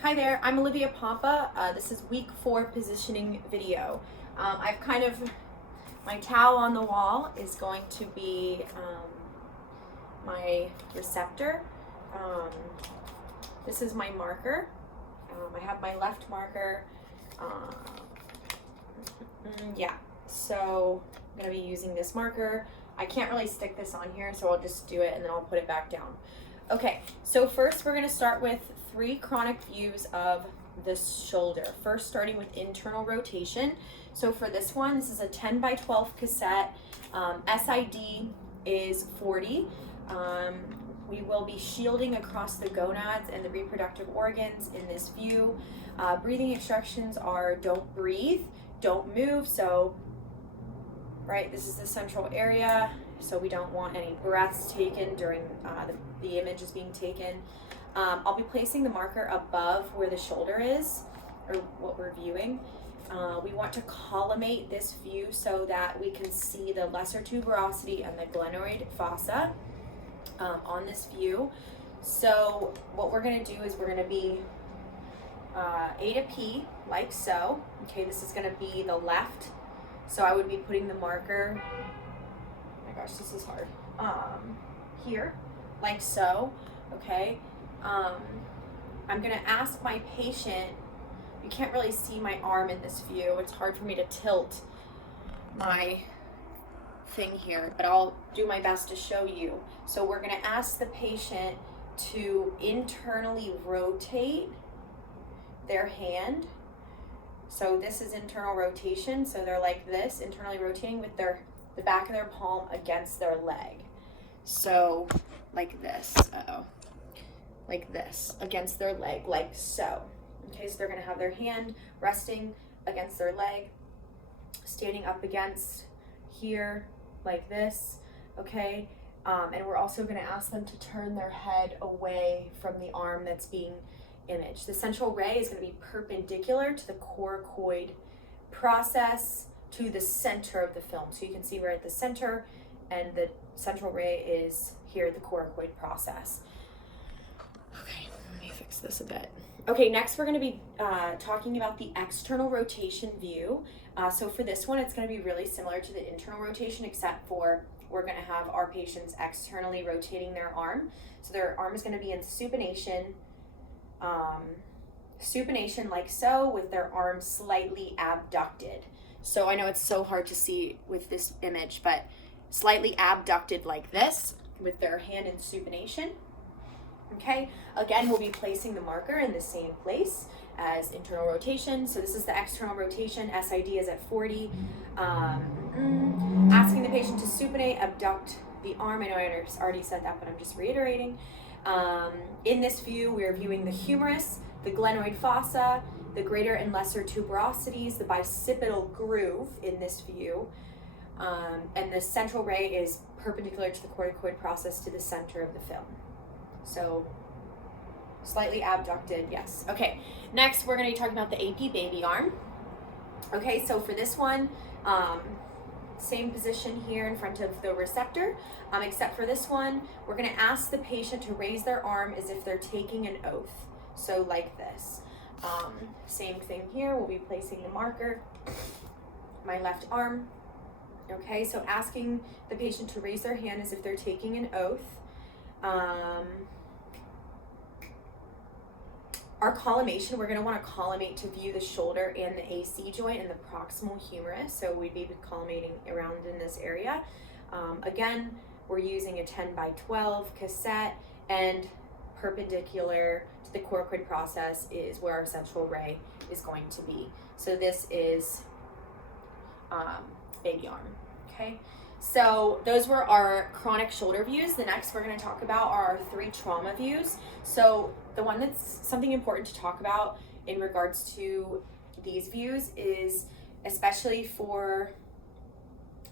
Hi there, I'm Olivia Pompa. This is week 4 positioning video. I've my towel on the wall is going to be my receptor. Um, this is my marker. I have my left marker. Yeah, so I'm going to be using this marker. I can't really stick this on here, so I'll just do it and then I'll put it back down. Okay, so first we're going to start with 3 chronic views of the shoulder. First, starting with internal rotation. So for this one, this is a 10 by 12 cassette. SID is 40. We will be shielding across the gonads and the reproductive organs in this view. Breathing instructions are don't breathe, don't move. So, right, this is the central area. So we don't want any breaths taken during the image is being taken. I'll be placing the marker above where the shoulder is, or what we're viewing. We want to collimate this view so that we can see the lesser tuberosity and the glenoid fossa on this view. So what we're going to do is we're going to be A to P, like so. Okay, this is going to be the left. So I would be putting the marker, oh my gosh, this is hard, here, like so, okay. I'm going to ask my patient, you can't really see my arm in this view, it's hard for me to tilt my thing here, but I'll do my best to show you. So we're going to ask the patient to internally rotate their hand. So this is internal rotation, so they're like this, internally rotating with the back of their palm against their leg. So like this, like this, against their leg, like so. Okay, so they're gonna have their hand resting against their leg, standing up against here, like this, okay? And we're also gonna ask them to turn their head away from the arm that's being imaged. The central ray is gonna be perpendicular to the coracoid process to the center of the film. So you can see we're at the center and the central ray is here at the coracoid process. Okay, let me fix this a bit. Okay, next we're going to be talking about the external rotation view. So for this one, it's going to be really similar to the internal rotation, except for we're going to have our patients externally rotating their arm. So their arm is going to be in supination, supination like so, with their arm slightly abducted. So I know it's so hard to see with this image, but slightly abducted like this, with their hand in supination. Okay, again, we'll be placing the marker in the same place as internal rotation. So this is the external rotation. SID is at 40. Asking the patient to supinate, abduct the arm. I know I already said that, but I'm just reiterating. In this view, we are viewing the humerus, the glenoid fossa, the greater and lesser tuberosities, the bicipital groove in this view. And the central ray is perpendicular to the coracoid process to the center of the film. So slightly abducted, yes. Okay, next we're going to be talking about the AP baby arm. Okay, so for this one, same position here in front of the receptor, except for this one, we're going to ask the patient to raise their arm as if they're taking an oath. So like this. Same thing here, we'll be placing the marker, my left arm. Okay, so asking the patient to raise their hand as if they're taking an oath. Our collimation, we're going to want to collimate to view the shoulder and the AC joint and the proximal humerus. So we'd be collimating around in this area. Again, we're using a 10 by 12 cassette, and perpendicular to the coracoid process is where our central ray is going to be. So this is baby arm. Okay, so those were our chronic shoulder views. The next we're going to talk about are our 3 trauma views. So the one that's something important to talk about in regards to these views is, especially for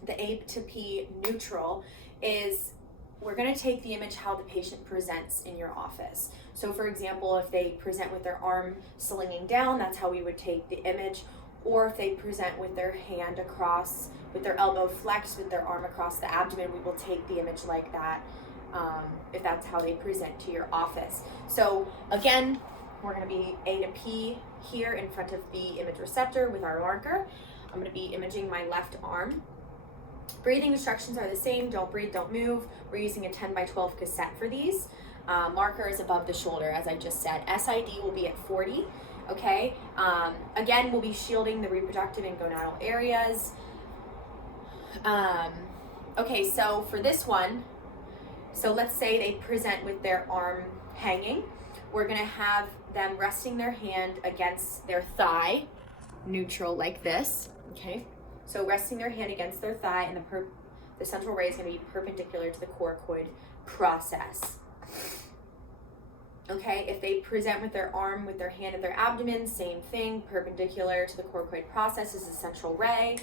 the A to P neutral, is we're going to take the image how the patient presents in your office. So for example, if they present with their arm slinging down, that's how we would take the image. Or if they present with their hand across, with their elbow flexed, with their arm across the abdomen, we will take the image like that if that's how they present to your office. So again, we're going to be A to P here in front of the image receptor with our marker. I'm going to be imaging my left arm. Breathing instructions are the same. Don't breathe, don't move. We're using a 10 by 12 cassette for these. Marker is above the shoulder, as I just said. SID will be at 40. Okay. Again, we'll be shielding the reproductive and gonadal areas. Okay, so for this one, so let's say they present with their arm hanging. We're gonna have them resting their hand against their thigh, neutral like this, okay? So resting their hand against their thigh, and the central ray is gonna be perpendicular to the coracoid process. Okay, if they present with their arm, with their hand at their abdomen, same thing, perpendicular to the coracoid process is the central ray.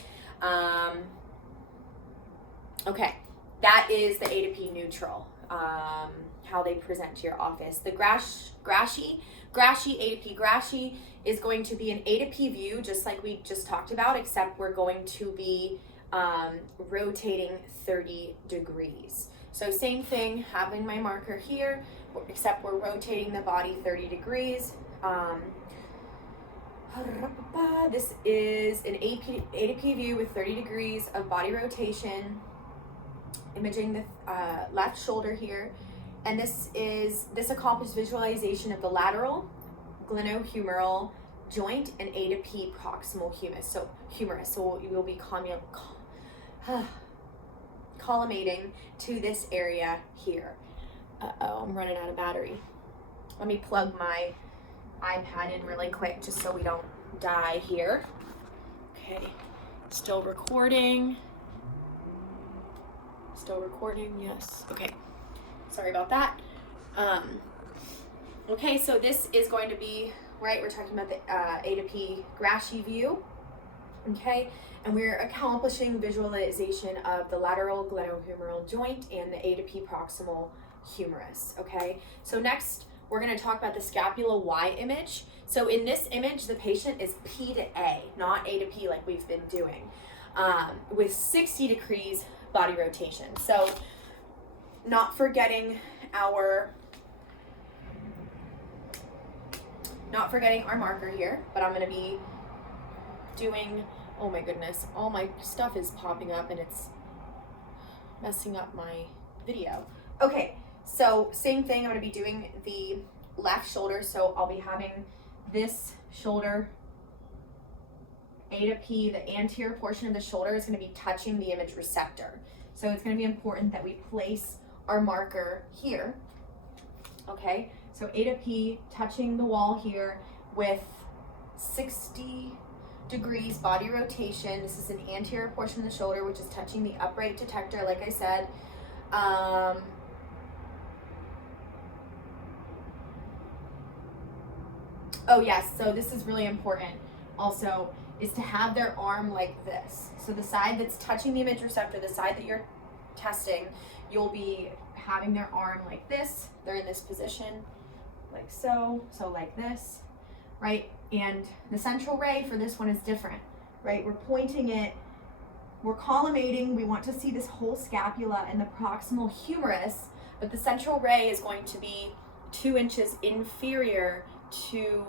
Okay, that is the A to P neutral, how they present to your office. The Grashy, A to P Grashy is going to be an A to P view, just like we just talked about, except we're going to be rotating 30 degrees. So same thing, having my marker here, except we're rotating the body 30 degrees. This is an A to P view with 30 degrees of body rotation, imaging the left shoulder here. And this accomplishes visualization of the lateral glenohumeral joint and A to P proximal humerus. So you will be collimating to this area here. Uh-oh, I'm running out of battery. Let me plug my iPad in really quick just so we don't die here. Okay, still recording. Still recording, yes. Okay, sorry about that. Okay, so this is going to be, right, we're talking about the A to P Grashy view. Okay, and we're accomplishing visualization of the lateral glenohumeral joint and the A to P proximal humerus. Okay, so next we're going to talk about the scapula Y image. So in this image, the patient is P to A, not A to P like we've been doing, with 60 degrees body rotation. So not forgetting our marker here, but I'm going to be doing, oh my goodness, all my stuff is popping up and it's messing up my video. Okay, so same thing, I'm going to be doing the left shoulder, so I'll be having this shoulder, A to P, the anterior portion of the shoulder is going to be touching the image receptor. So it's going to be important that we place our marker here. Okay, so A to P touching the wall here with 60 degrees body rotation. This is an anterior portion of the shoulder, which is touching the upright detector, like I said. Oh yes, so this is really important also, is to have their arm like this. So the side that's touching the image receptor, the side that you're testing, you'll be having their arm like this. They're in this position, like so, so like this, right? And the central ray for this one is different, right? We're pointing it, we're collimating, we want to see this whole scapula and the proximal humerus, but the central ray is going to be 2 inches inferior to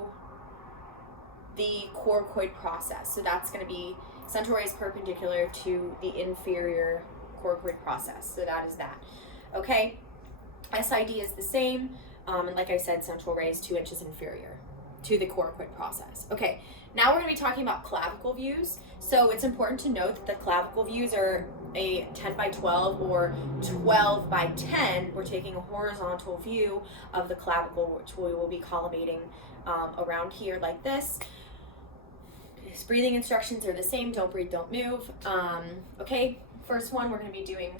the coracoid process. So that's going to be, central ray is perpendicular to the inferior coracoid process. So that is that. Okay, SID is the same. And like I said, central ray is 2 inches inferior to the coracoid process. Okay, now we're going to be talking about clavicle views. So it's important to note that the clavicle views are a 10 by 12 or 12 by 10. We're taking a horizontal view of the clavicle, which we will be collimating around here like this. His breathing instructions are the same. Don't breathe, don't move. Okay, first one we're going to be doing,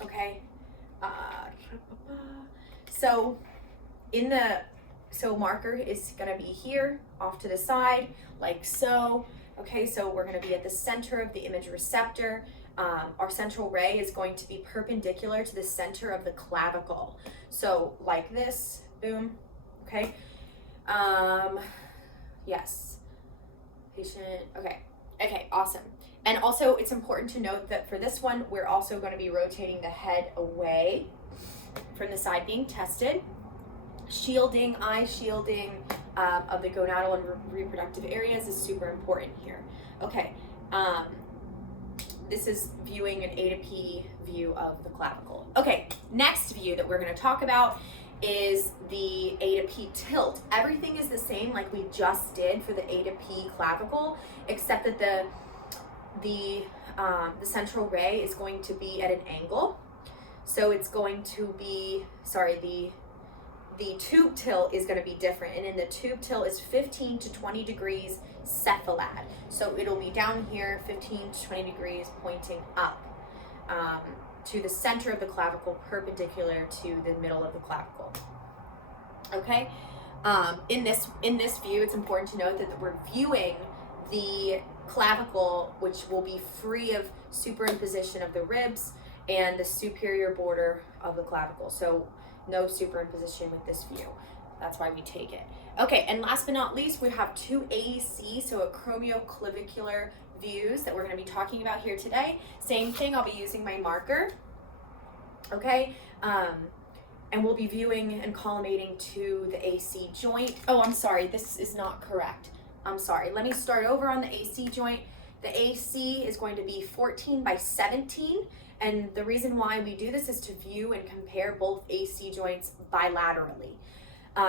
okay, so marker is going to be here, off to the side, like so. Okay, so we're going to be at the center of the image receptor. Our central ray is going to be perpendicular to the center of the clavicle. So like this, boom, okay. Yes, patient, okay, awesome. And also it's important to note that for this one, we're also going to be rotating the head away from the side being tested. shielding, eye shielding of the gonadal and reproductive areas is super important here. Okay, this is viewing an A to P view of the clavicle. Okay, next view that we're going to talk about is the A to P tilt. Everything is the same like we just did for the A to P clavicle, except that the central ray is going to be at an angle. So it's going to be, the tube tilt is going to be different, and in the tube tilt is 15 to 20 degrees cephalad. So it'll be down here 15 to 20 degrees pointing up to the center of the clavicle, perpendicular to the middle of the clavicle. Okay, in this view, it's important to note that we're viewing the clavicle, which will be free of superimposition of the ribs and the superior border of the clavicle. So no superimposition with this view. That's why we take it. Okay, and last but not least, we have two AEC, so acromioclavicular views that we're going to be talking about here today. Same thing, I'll be using my marker. Okay, and we'll be viewing and collimating to the AC joint. Oh, I'm sorry, this is not correct. I'm sorry. Let me start over on the AC joint. The AC is going to be 14 by 17. And the reason why we do this is to view and compare both AC joints bilaterally.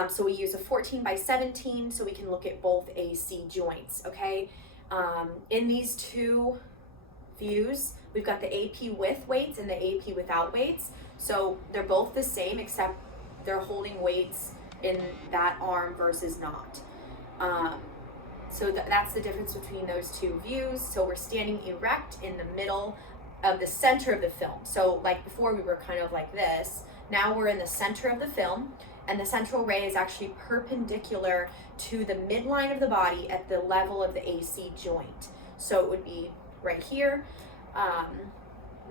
So we use a 14 by 17 so we can look at both AC joints, okay? In these two views, we've got the AP with weights and the AP without weights. So they're both the same, except they're holding weights in that arm versus not. So that's the difference between those two views. So we're standing erect in the middle of the center of the film. So like before we were kind of like this, now we're in the center of the film, and the central ray is actually perpendicular to the midline of the body at the level of the AC joint. So it would be right here.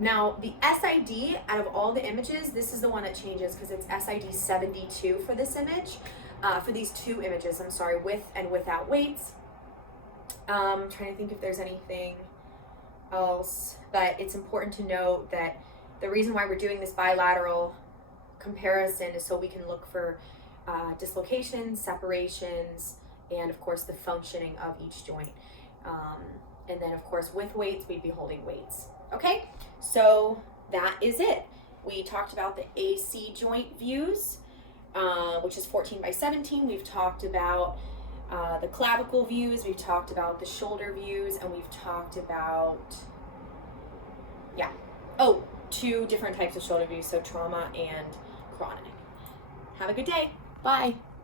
Now the SID, out of all the images, this is the one that changes because it's SID 72 for this image, for these two images, I'm sorry, with and without weights. I'm trying to think if there's anything else, but it's important to note that the reason why we're doing this bilateral comparison is so we can look for dislocations, separations, and of course the functioning of each joint. And then of course with weights, we'd be holding weights. Okay, so that is it. We talked about the AC joint views, which is 14 by 17. We've talked about the clavicle views, we've talked about the shoulder views, and we've talked about, two different types of shoulder views, so trauma and chronic. Have a good day. Bye.